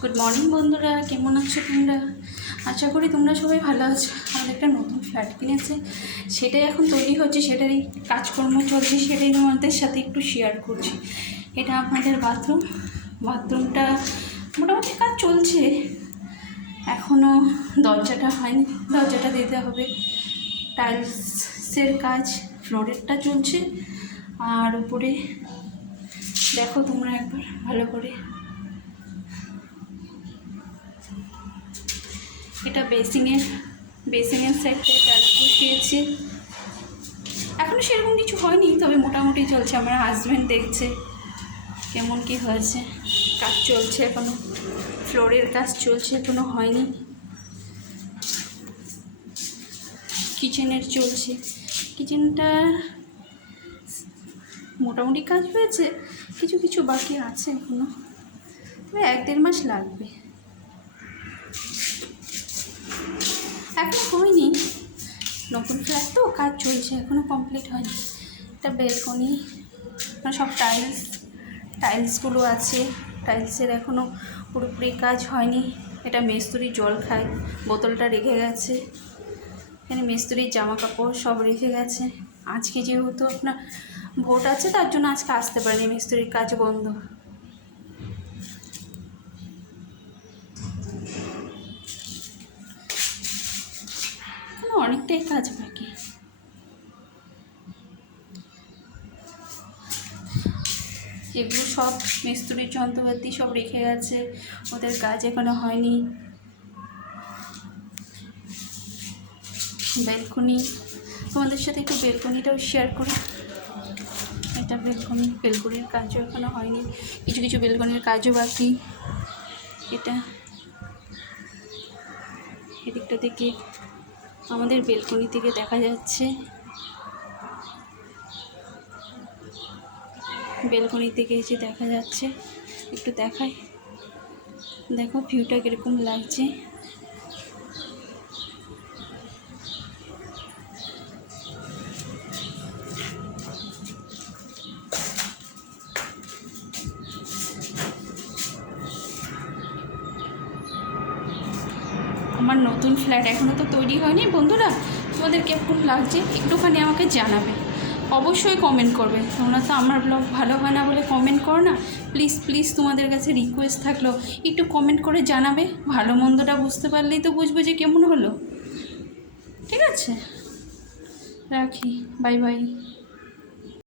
Good morning বন্ধুরা, কেমন আছো তোমরা? আশা করি তোমরা সবাই ভালো আছো। আমাদের একটা নতুন ফ্ল্যাট কিনেছে, সেটাই এখন তৈরি হচ্ছে, সেটারই কাজকর্ম চলছে, সেটাই তোমাদের সাথে একটু শেয়ার করছি। এটা আপনাদের বাথরুমটা মোটামুটি কাজ চলছে, এখনও দরজাটা হয়নি, দরজাটা দিতে হবে। টাইলসের কাজ, ফ্লোরেরটা চলছে, আর উপরে দেখো তোমরা একবার ভালো করে। এটা বেসিংয়ের সাইডটায় টাইলস বসিয়েছে। এখনও সেরকম কিছু হয়নি, তবে মোটামুটি চলছে। আমার হাজব্যান্ড দেখছে কেমন কি হয়েছে। কাজ চলছে এখনও, ফ্লোরের কাজ চলছে, এখনও হয়নি। কিচেনের চলছে, কিচেনটা মোটামুটি কাজ হয়েছে, কিছু কিছু বাকি আছে এখনও, তবে 1-1.5 মাস লাগবে। এখনও হয়নি, নতুন ফ্ল্যাট তো, কাজ চলছে, এখনও কমপ্লিট হয়নি। একটা বেলকনি, সব টাইলসগুলো আছে, টাইলসের এখনও পুরোপুরি কাজ হয়নি। এটা মিস্ত্রি জল খায়, বোতলটা রেখে গেছে। এখানে মিস্ত্রির জামা কাপড় সব রেখে গেছে। আজকে যেহেতু আপনার ভোট আছে, তার জন্য আজকে আসতে পারেনি, মিস্ত্রির কাজ বন্ধ। অনেকটাই কাজ বাকি। এগুলো সব মিস্ত্রির যন্ত্রপাতি সব রেখে গেছে, ওদের কাজ এখনো হয়নি। বেলকনি, তোমাদের সাথে একটু বেলকনিটাও শেয়ার করি। এটা বেলকনির কাজও এখনো হয়নি, কিছু কিছু বেলকনির কাজও বাকি। এটা এদিকটা থেকে আমাদের বেলকনি থেকে দেখা যাচ্ছে, বেলকনি থেকে এসে দেখা যাচ্ছে। একটু দেখাই, দেখো ভিউটা কীরকম লাগছে। আমার নতুন ফ্ল্যাট এখনও তো তৈরি হয়নি বন্ধুরা, তোমাদের কেমন লাগছে একটুখানি আমাকে জানাবে, অবশ্যই কমেন্ট করবে। তোমরা তো আমার ব্লগ ভালো হয় না বলে কমেন্ট করো না, প্লিজ প্লিজ তোমাদের কাছে রিকোয়েস্ট থাকলো একটু কমেন্ট করে জানাবে। ভালো মন্দটা বুঝতে পারলেই তো বুঝবো যে কেমন হলো। ঠিক আছে, রাখি, বাই বাই।